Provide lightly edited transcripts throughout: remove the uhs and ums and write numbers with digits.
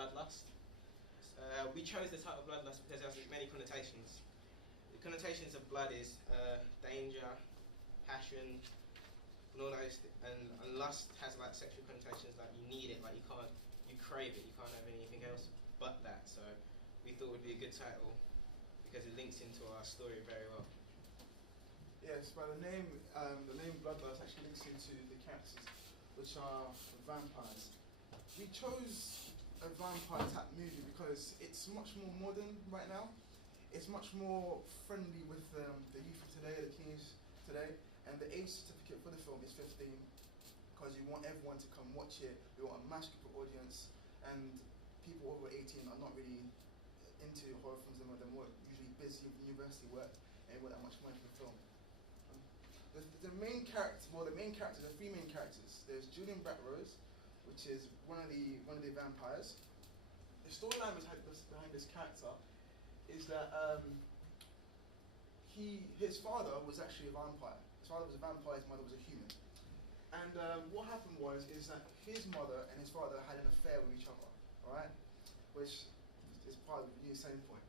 Bloodlust. We chose the title Bloodlust because it has many connotations. The connotations of blood is danger, passion, and all those, and lust has like sexual connotations, like you need it, like you crave it, you can't have anything else but that. So we thought it would be a good title because it links into our story very well. Yes, but the name Bloodlust actually links into the characters, which are vampires. We chose a vampire type movie because it's much more modern right now. It's much more friendly with the youth of today, the teens today, and the age certificate for the film is 15 because you want everyone to come watch it. We want a mass group audience, and people over 18 are not really into horror films anymore. They're more usually busy with university work and want that much money for the film. The main character, the three main characters. There's Julian Blackrose, which is one of the vampires. The storyline behind this character is that his father was actually a vampire. His father was a vampire. His mother was a human. And what happened is that his mother and his father had an affair with each other. All right, which is part of the selling point.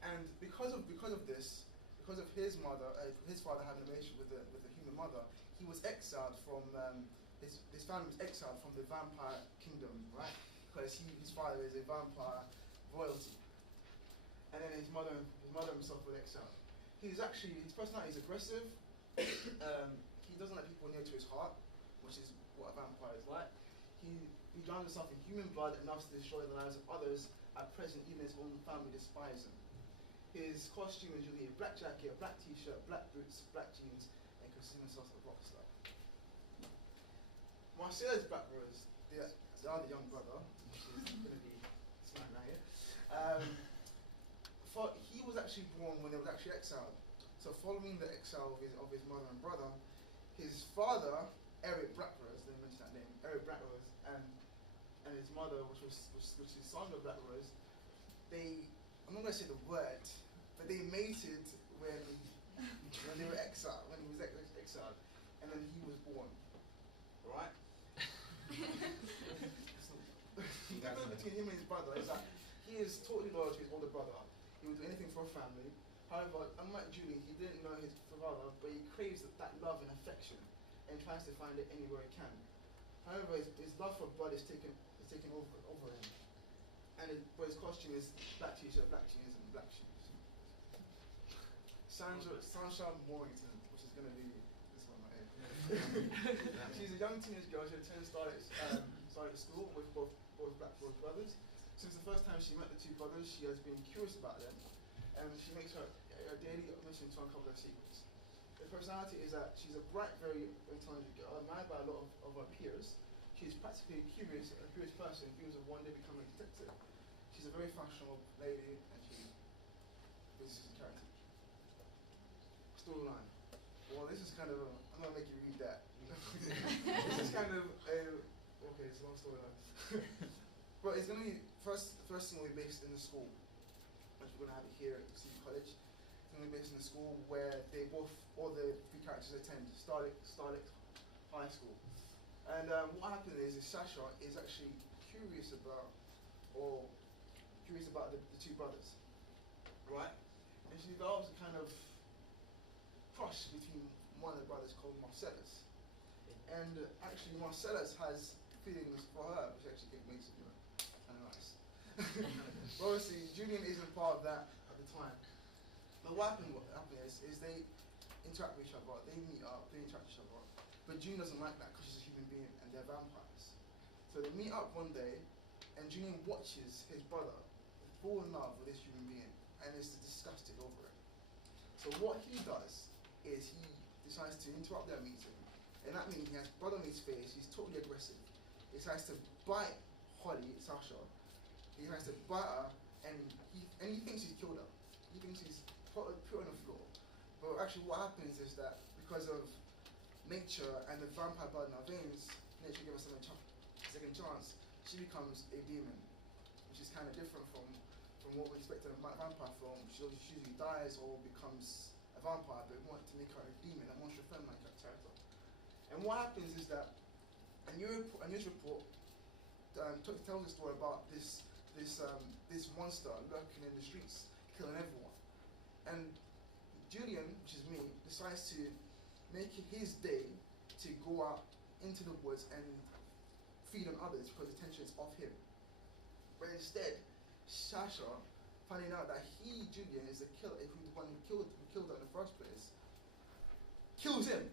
And because of this. Because of his father having a relationship with the human mother, he was exiled from his family was exiled from the vampire kingdom, right? Because his father is a vampire royalty, and then his mother himself was exiled. His personality is aggressive. He doesn't let people near to his heart, which is what a vampire is like. He drowns himself in human blood and loves to destroy the lives of others. At present, even his own family despise him. His costume is usually a black jacket, a black t-shirt, black boots, black jeans, and considers himself a rock star. Marcella's Blackrose, the other young brother, which is going to be smack right here. He was actually born when they were actually exiled. So following the exile of his mother and brother, his father, Eric Blackrose, they mentioned that name, Eric Blackrose, and his mother, which is Sandra Blackrose, I'm not going to say the word, but they mated when they were exiled, when he was exiled, and then he was born. Alright? The difference between him and his brother is that he is totally loyal to his older brother. He would do anything for a family. However, unlike Julian, he didn't know his father, but he craves that love and affection and tries to find it anywhere he can. However, his love for blood is taken over him. But his costume is black t-shirt, black jeans, and black shoes. Sancha Morrington, which is going to be this one right here. She's a young teenage girl. She attends started school with both brothers. Since the first time she met the two brothers, she has been curious about them, and she makes her a daily mission to uncover their secrets. Her personality is that she's a bright, very intelligent girl, admired by a lot of her peers. She's practically a curious person, dreams of one day becoming a detective. She's a very fashionable lady, and this is a character. Storyline. Well, this is kind of I'm gonna make you read that. This is kind of okay, it's a long storyline. But it's gonna be first thing will be based in the school, which we're gonna have it here at City College. It's gonna be based in the school where all the three characters attend, Starlight High School. And what happened is Sasha is actually curious about the two brothers, right? And she develops a kind of crush between one of the brothers called Marcellus. And actually Marcellus has feelings for her, which actually makes it kind of nice. But obviously Julian isn't part of that at the time. But what happened is they interact with each other, they meet up, they interact with each other. But Julian doesn't like that because she's a human being and they're vampires. So they meet up one day, and Julian watches his brother fall in love with this human being and is disgusted over it. So what he does is he decides to interrupt their meeting. And that means he has blood on his face, he's totally aggressive. He decides to bite Holly, Sasha. He tries to bite her, and he thinks he's killed her. He thinks he's put her on the floor. But actually what happens is that because of nature and the vampire blood in our veins, nature gives us a second chance, she becomes a demon, which is kind of different from what we expect in a vampire film. She usually dies or becomes a vampire, but we want to make her a demon, a monster feminine character. And what happens is that a news report tells a story about this monster lurking in the streets, killing everyone. And Julian, which is me, decides to make it his day to go out into the woods and feed on others because the attention is off him. But instead, Sasha, finding out that Julian, is the killer, who the one who killed her in the first place, kills him.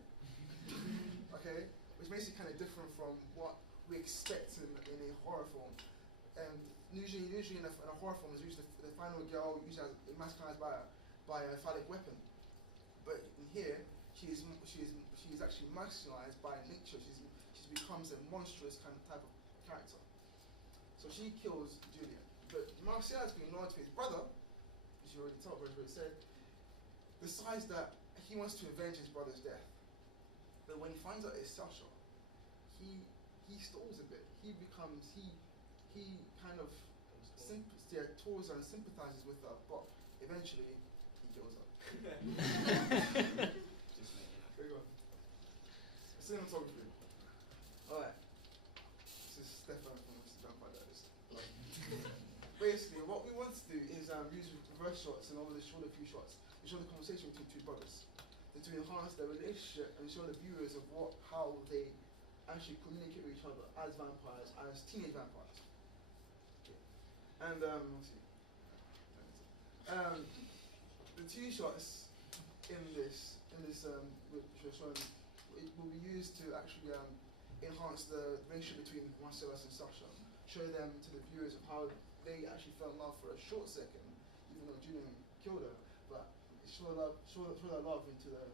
Okay, which makes it kind of different from what we expect in a horror film. And usually in a horror film, is usually the final girl usually masculinized by a phallic weapon. But in here, she is actually masculinized by nature. She becomes a monstrous kind of type of character. So she kills Julian. But Marcia's being loyal to his brother, which you already told, already said, decides that he wants to avenge his brother's death. But when he finds out it's Sasha, he stalls a bit. He kind of tours her and sympathizes with her, but eventually he kills her. Just making that. There you go. Cinematography. Alright. This is Stefan from Vampire Diaries. Basically, what we want to do is use reverse shots and all the shorter few shots to show the conversation between two brothers, to enhance their relationship and show the viewers of how they actually communicate with each other as vampires, as teenage vampires. Okay. And let's see. The two shots in this which are shown, it will be used to actually enhance the relationship between Marcellus and Sasha, show them to the viewers of how they actually fell in love for a short second, even though Julian killed her, but show their love into the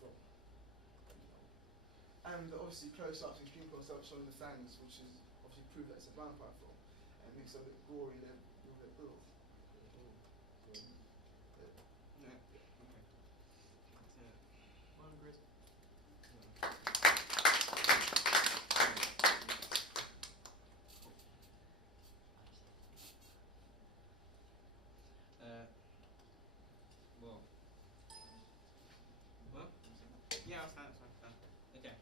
film. And obviously close-ups and extreme close-ups showing the fangs, which is obviously prove that it's a vampire film, and makes it a bit gory and a little bit brutal. Yeah. Okay. Well, Chris. Well, yeah, I'll stand. Okay.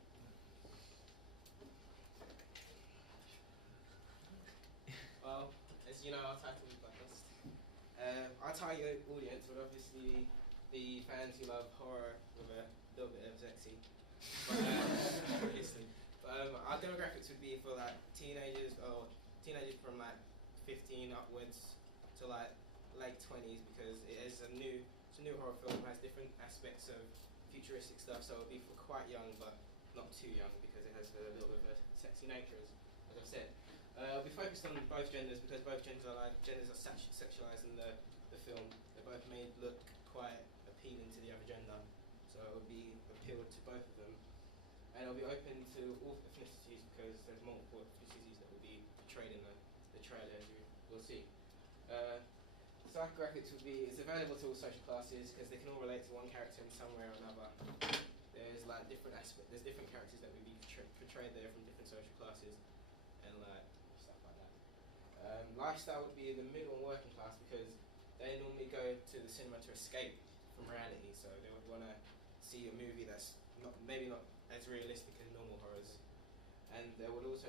Well, as you know, our title is Bloodlust. Our target audience would obviously be fans who love horror with a little bit of sexy. But, obviously. But our demographics would be for like teenagers from like 15 upwards to like late 20s, because it's a new horror film. It has different aspects of futuristic stuff, so it would be for quite young, but not too young, because it has a little bit of a sexy nature, as I've said. We focused on both genders because both genders are sexualized in the film. They're both made look quite appealing to the other gender, so it would be appealed to both of them. And it'll be open to all ethnicities, because there's multiple ethnicities that will be portrayed in the trailer, as you will see. Psychographics is available to all social classes, because they can all relate to one character in some way or another. There's like different characters that will be portrayed there from different social classes, and like stuff like that. Lifestyle would be the middle and working class, because they normally go to the cinema to escape from reality, so they would want to see a movie that's maybe not as realistic as normal horrors. And they would also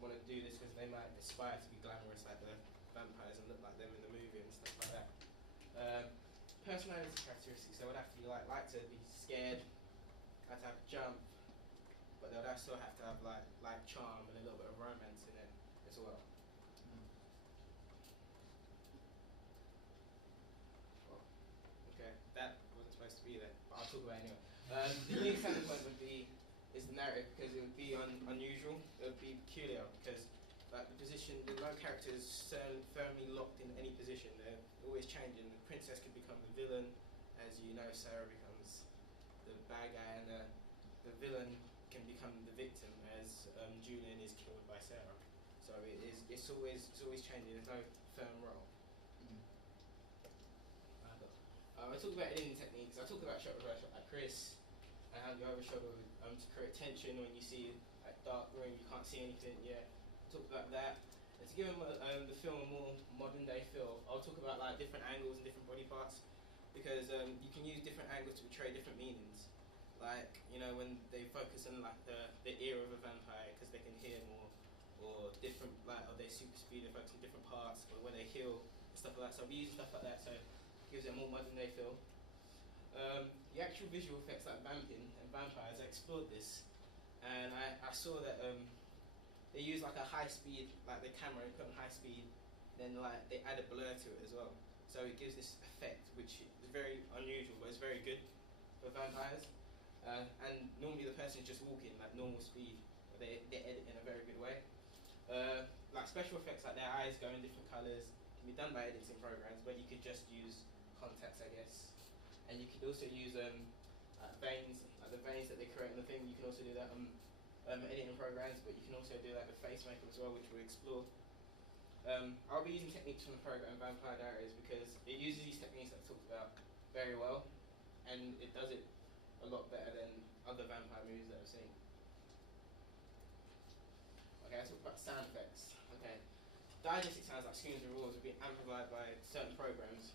want to do this because they might aspire to be glamorous like the vampires and look like them in the movie and stuff like that. Personality characteristics, they would have to be like to be scared, have to have jump, but they would also have to have like charm and a little bit of romance in it as well. Okay, that wasn't supposed to be there, but I'll talk about it anyway. The unique selling point is the narrative, because it would be unusual, it would be peculiar, because like the no character is firmly locked in any position. They're always changing. The princess could become the villain, as you know, Sarah becomes the bad guy, and the villain can become the victim, as Julian is killed by Sarah. So it's always changing. There's no firm role. I talk about editing techniques. I talk about shot reverse shot like Chris, and how you overshadow to create tension when you see like dark room, you can't see anything. Yeah, talk about that. And to give them the film a more modern day feel, I'll talk about like different angles and different body parts, because you can use different angles to portray different meanings. Like, you know, when they focus on like the ear of a vampire, because they can hear more, or or different, like, or they super speed, they focus on different parts, or when they heal, and stuff like that. So I'll be using stuff like that, so it gives it a more modern day feel. The actual visual effects like vamping and vampires, I explored this, and I saw that they use like a high speed, like the camera, put on high speed, then like they add a blur to it as well. So it gives this effect, which is very unusual, but it's very good for vampires. And normally the person is just walking like normal speed, but they edit in a very good way. Like special effects like their eyes go in different colours can be done by editing programs, but you could just use contacts, I guess. And you could also use veins, like the veins that they create in the thing. You can also do that on editing programs, but you can also do that with FaceMaker as well, which we'll explore. I'll be using techniques from the program Vampire Diaries because it uses these techniques that I talked about very well, and it does it a lot better than other vampire movies that I've seen. Okay, I talked about sound effects. Okay, diegetic sounds like screams and roars will be amplified by certain programs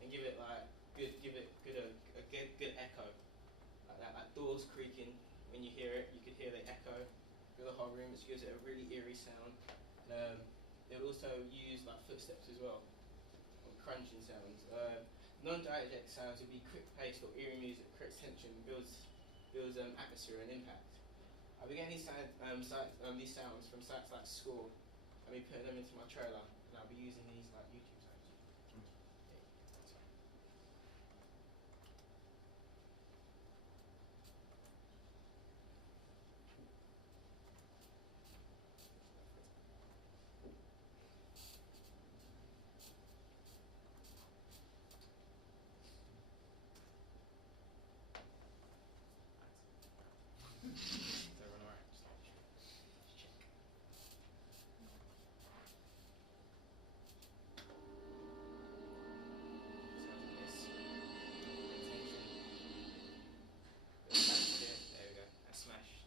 and give it like good echo, like that, like doors creaking. When you hear it, you could hear the echo through the whole room, which gives it a really eerie sound. They would also use like footsteps as well, or crunching sounds. Non-diegetic sounds would be quick-paced or eerie music, creates tension, builds atmosphere and impact. I'll be getting these sounds from sites like Score. I'll be putting them into my trailer, and I'll be using these like YouTube sounds. Yeah, that's fine. Is everyone alright? Just check. There we go. I smashed.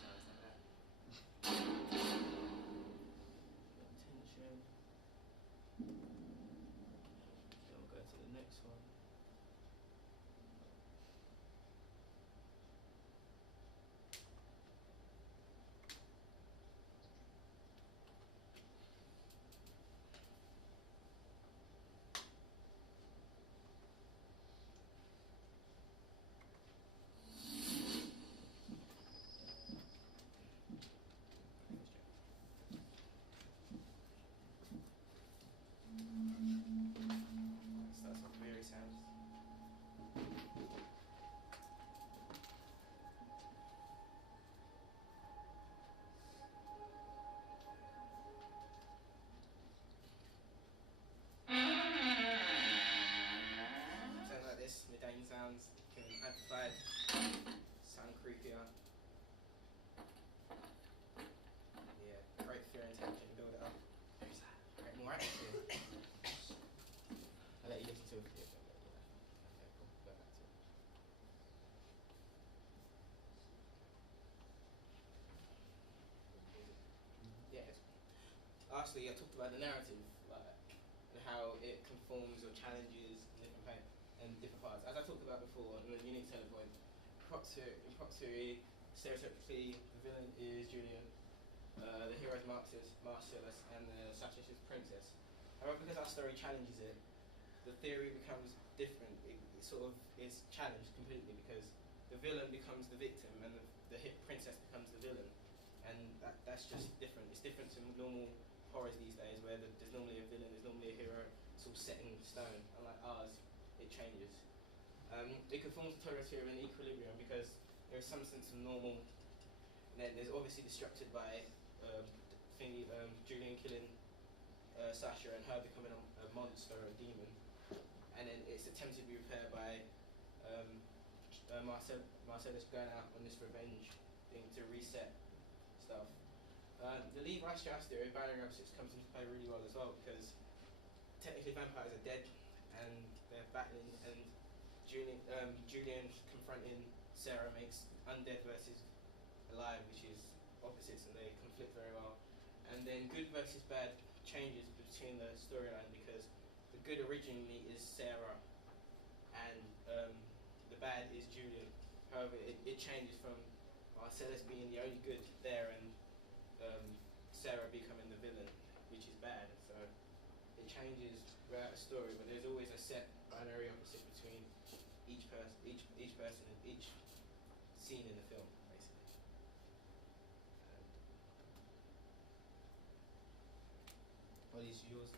Sounds like that. Tension. Then we'll go to the next one. Starts off with eerie sounds. Sounds like this, mundane sounds can be amplified, sound creepier. Yeah, create fear and tension, build it up. Create more atmosphere. I'll let you listen to it. Yeah, okay, cool. Go back to it. Yeah. Lastly, I talked about the narrative, like, and how it conforms or challenges different parts. As I talked about before, in the unique selling point, in Prop Theory, stereotypically, the villain is Julian, the hero is Marcellus, and the satirist is Princess. However, because our story challenges it, the theory becomes different. It sort of is challenged completely because the villain becomes the victim and the princess becomes the villain. And that's just different. It's different to normal horrors these days where there's normally a villain, there's normally a hero. It's all set in stone. Unlike ours, it changes. It conforms to totalitarian and equilibrium because there is some sense of normal. And then there's obviously disrupted by Julian killing Sasha and her becoming a monster, a demon. And then it's attempted to be repaired by Marcellus going out on this revenge thing to reset stuff. The lead vice Strauss theory, binary opposites, comes into play really well as well because technically vampires are dead and they're battling, and Julian confronting Sarah makes undead versus alive, which is opposites, and they conflict very well. And then good versus bad changes between the storyline because the good originally is Sarah and the bad is Julian. However, it changes from Marcellus being the only good there and Sarah becoming the villain, which is bad. So it changes throughout the story, but there's always a set binary opposite between each person, and each scene in the film, basically. What is yours?